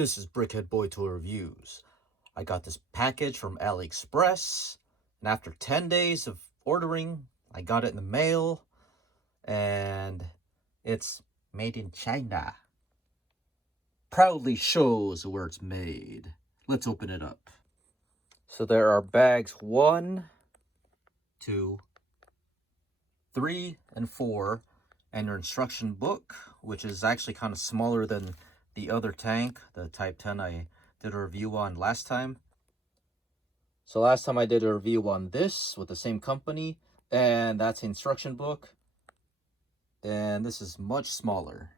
This is Brickhead Boy Toy Reviews. I got this package from AliExpress, and after 10 days of ordering, I got it in the mail, and it's made in China. Proudly shows where it's made. Let's open it up. So there are bags 1, 2, 3, and 4, and your instruction book, which is actually kind of smaller than the other tank, the Type 10 I did a review on last time. So last time I did a review on this with the same company, and that's the instruction book. And this is much smaller.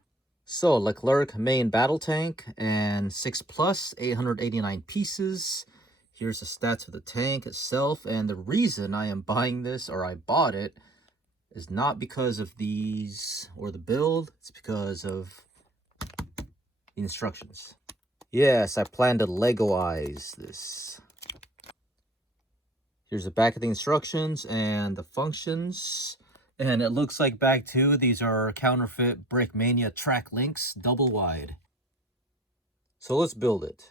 So Leclerc main battle tank and 6+, 889 pieces. Here's the stats of the tank itself. And the reason I am buying this, or I bought it, is not because of these or the build. It's because of the instructions. Yes, I plan to Legoize this. Here's the back of the instructions and the functions. And it looks like bag 2, these are counterfeit Brickmania track links, double wide. So let's build it.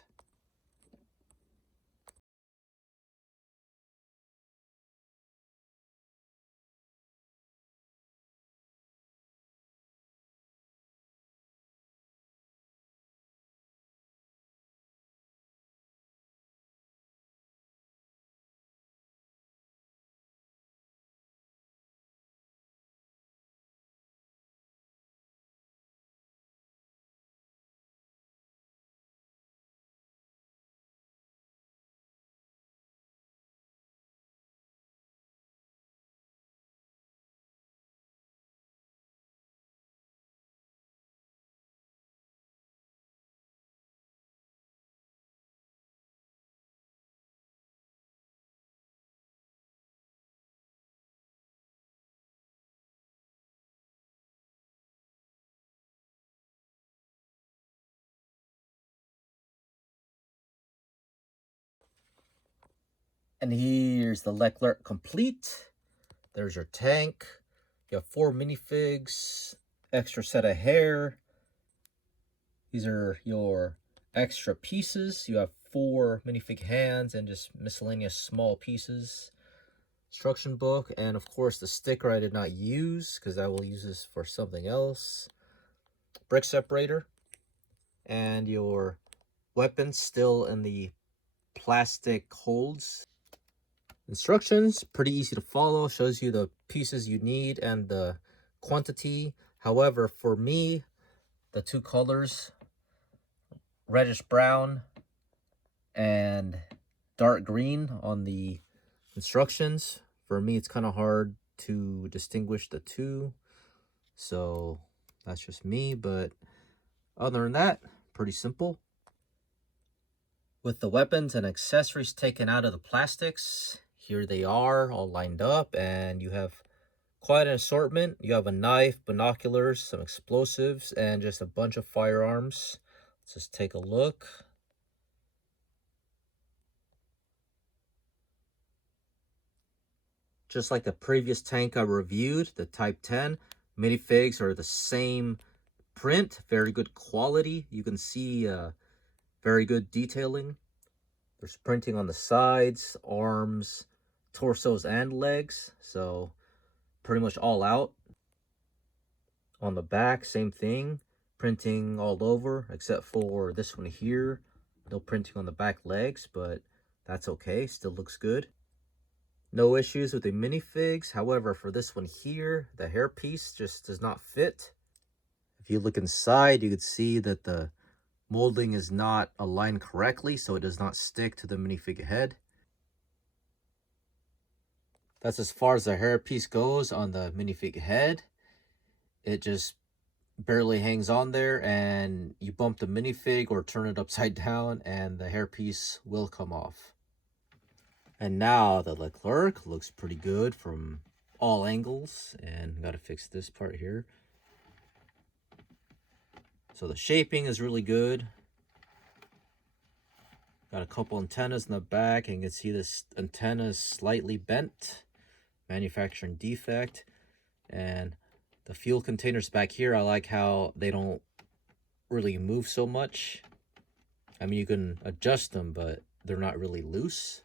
And here's the Leclerc complete. There's your tank. You have 4 minifigs, extra set of hair. These are your extra pieces. You have 4 minifig hands and just miscellaneous small pieces. Instruction book, and of course the sticker I did not use because I will use this for something else. Brick separator, and your weapons still in the plastic holds. Instructions, pretty easy to follow, shows you the pieces you need and the quantity. However, for me, the 2 colors, reddish brown and dark green on the instructions, for me it's kind of hard to distinguish the 2, so that's just me. But other than that, pretty simple. With the weapons and accessories taken out of the plastics, here they are all lined up, and you have quite an assortment. You have a knife, binoculars, some explosives, and just a bunch of firearms. Let's just take a look. Just like the previous tank I reviewed, the Type 10, minifigs are the same print, very good quality. You can see very good detailing. There's printing on the sides, arms, torsos, and legs, so pretty much all out. On the back, same thing, printing all over except for this one here. No printing on the back legs, but that's okay, still looks good. No issues with the minifigs. However, for this one here, the hairpiece just does not fit. If you look inside, you can see that the molding is not aligned correctly, so it does not stick to the minifig head. That's as far as the hairpiece goes on the minifig head. It just barely hangs on there, and you bump the minifig or turn it upside down and the hairpiece will come off. And now the Leclerc looks pretty good from all angles, and gotta fix this part here. So the shaping is really good. Got a couple antennas in the back, and you can see this antenna is slightly bent, manufacturing defect. And the fuel containers back here, I like how they don't really move so much. I mean, you can adjust them, but they're not really loose.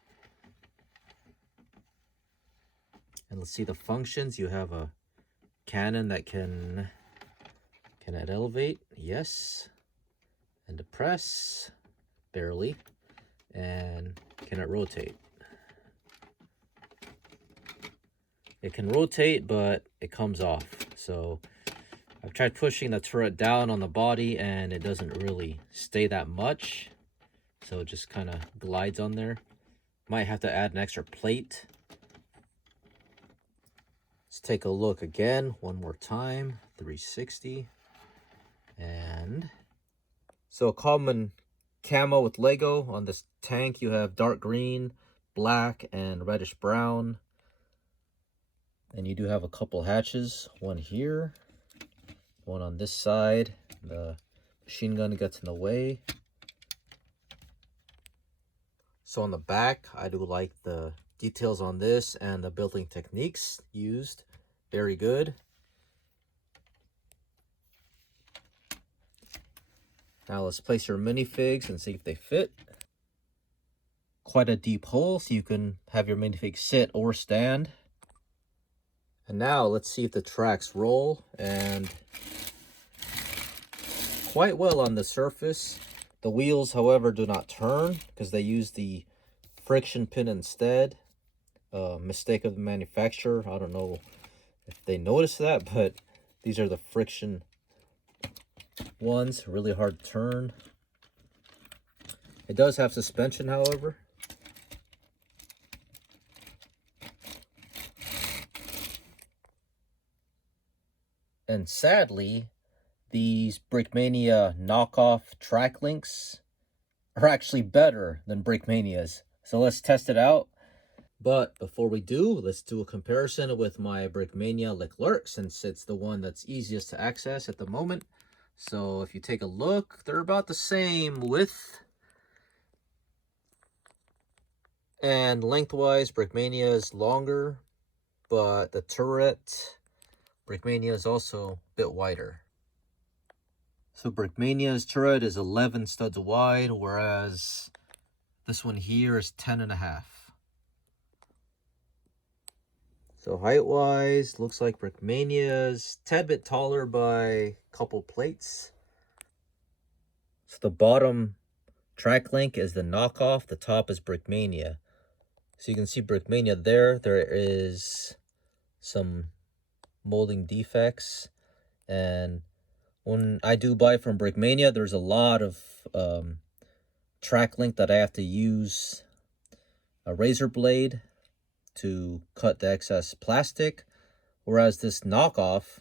And let's see the functions. You have a cannon that can it elevate? Yes. And depress? Barely. And can it rotate? It can rotate, but it comes off. So I've tried pushing the turret down on the body and it doesn't really stay that much. So it just kind of glides on there. Might have to add an extra plate. Let's take a look again, one more time. 360. And so a common camo with Lego on this tank, you have dark green, black, and reddish brown. And you do have a couple hatches, one here, one on this side. The machine gun gets in the way. So on the back, I do like the details on this and the building techniques used. Very good. Now let's place your minifigs and see if they fit. Quite a deep hole, so you can have your minifig sit or stand. And now let's see if the tracks roll, and quite well on the surface. The wheels, however, do not turn because they use the friction pin instead. Mistake of the manufacturer. I don't know if they noticed that, but these are the friction ones. Really hard to turn. It does have suspension, however. And sadly, these Brickmania knockoff track links are actually better than Brickmania's. So let's test it out. But before we do, let's do a comparison with my Brickmania Leclerc, since it's the one that's easiest to access at the moment. So if you take a look, they're about the same width. And lengthwise, Brickmania is longer, but the turret, Brickmania is also a bit wider. So Brickmania's turret is 11 studs wide, whereas this one here is 10.5. So height-wise, looks like Brickmania's a tad bit taller by a couple plates. So the bottom track link is the knockoff, the top is Brickmania. So you can see Brickmania there. There is some molding defects, and when I do buy from Brickmania, there's a lot of track link that I have to use a razor blade to cut the excess plastic, whereas this knockoff,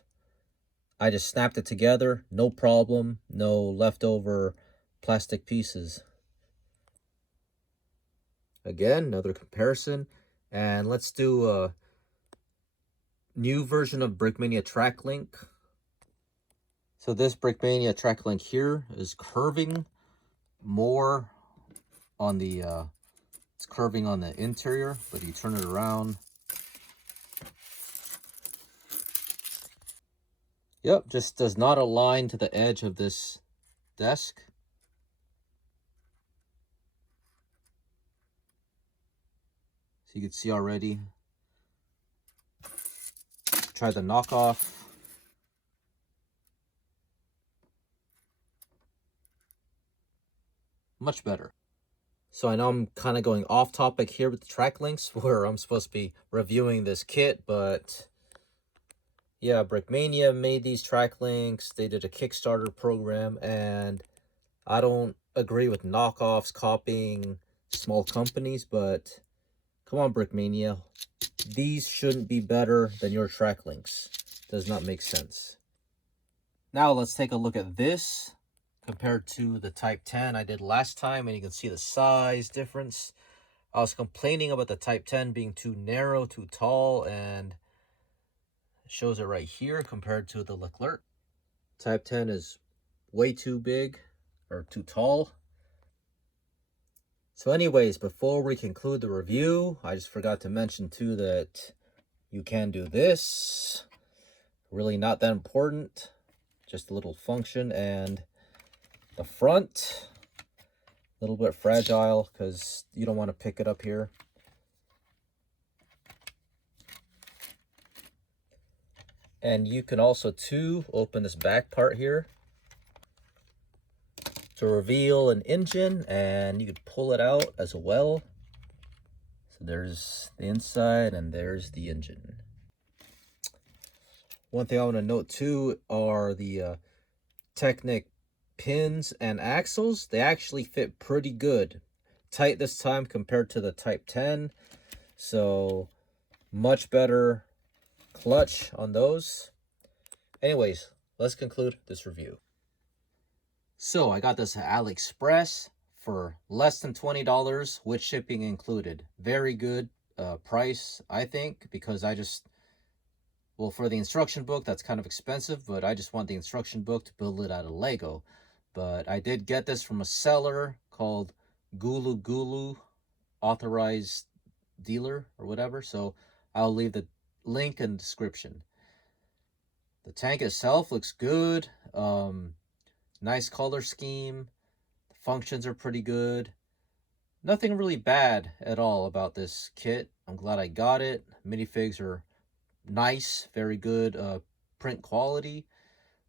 I just snapped it together, no problem, no leftover plastic pieces. Again, another comparison, and let's do a new version of Brickmania track link. So this Brickmania track link here is curving more on the it's curving on the interior, but you turn it around. Yep, just does not align to the edge of this desk. So you can see already. Try the knockoff. Much better. So I know I'm kind of going off topic here with the track links, where I'm supposed to be reviewing this kit, but yeah, Brickmania made these track links. They did a Kickstarter program, and I don't agree with knockoffs copying small companies, but come on, Brickmania. These shouldn't be better than your track links. Does not make sense. Now let's take a look at this compared to the Type 10 I did last time, and you can see the size difference. I was complaining about the Type 10 being too narrow, too tall, and it shows it right here compared to the Leclerc. Type 10 is way too big or too tall. So anyways, before we conclude the review, I just forgot to mention too that you can do this. Really not that important. Just a little function. And the front, A little bit fragile because you don't want to pick it up here. And you can also too open this back part here to reveal an engine, and you could pull it out as well. So there's the inside and there's the engine. One thing I want to note too are the Technic pins and axles. They actually fit pretty good. Tight this time compared to the Type 10. So much better clutch on those. Anyways, let's conclude this review. So I got this at AliExpress for less than $20 with shipping included. Very good price, I think, because well, for the instruction book, that's kind of expensive, but I just want the instruction book to build it out of Lego. But I did get this from a seller called Gulu Gulu Authorized Dealer or whatever, so I'll leave the link in the description. The tank itself looks good. Nice color scheme. The functions are pretty good. Nothing really bad at all about this kit. I'm glad I got it. Minifigs are nice, very good print quality.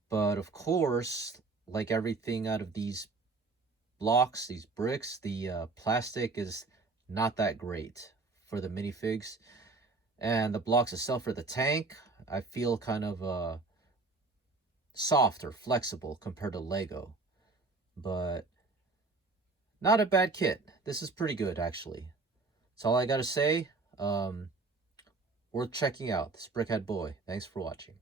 But of course, like everything out of these blocks, these bricks, the plastic is not that great for the minifigs. And the blocks itself for the tank, I feel kind of soft or flexible compared to Lego. But not a bad kit. This is pretty good, actually. That's all I gotta say. Worth checking out. This Brickhead Boy. Thanks for watching.